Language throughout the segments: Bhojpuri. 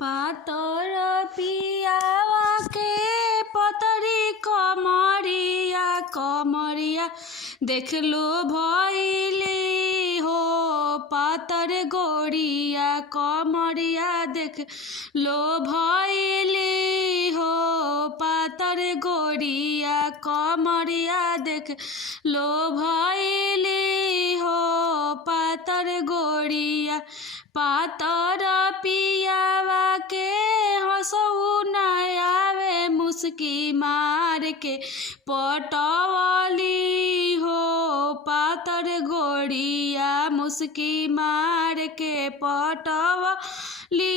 पातर पियावा के पतरी कमरिया कमरिया देख लो भइली हो। पातर गोरिया कमरिया देख लो भइली हो। पातर गोरिया कमरिया देख लो भइली हो। पातर गोरिया पातर पियावा के हंसऊ न आवे मुस्की मार के पटवली हो। पातर गोरिया मुस्की मार के पटवली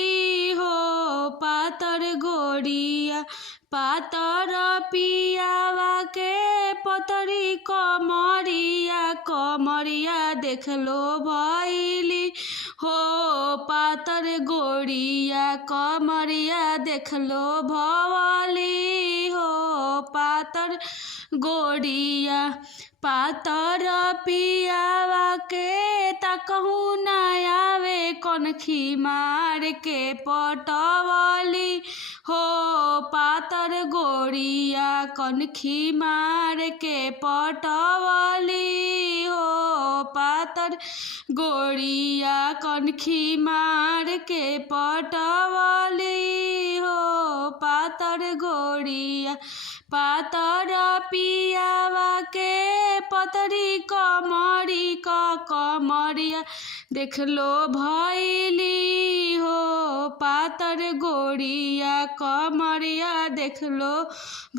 हो। पातर गोरिया पातर पियावा के पतरी कमरिया कमरिया देख लो भइली हो। पातर गोरिया कमरिया देख लो भवली हो। पातर गोरिया पातर पियावा के तकहू न आवे कनखी मार के पटवली हो। पातर गोरिया कनखी मार के पटवली हो। पातर गोरिया कनखी मार के पटवली हो। पातर गोरिया पातर पियावा के पतरी कमरी कमरिया देख लो भइली हो। पातर गोरिया कमरिया देख लो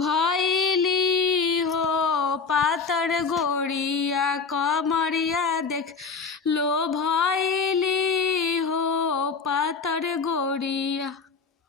भइली हो। पातर गोरिया कमरिया देख लो भइली हो। पातर गोरिया।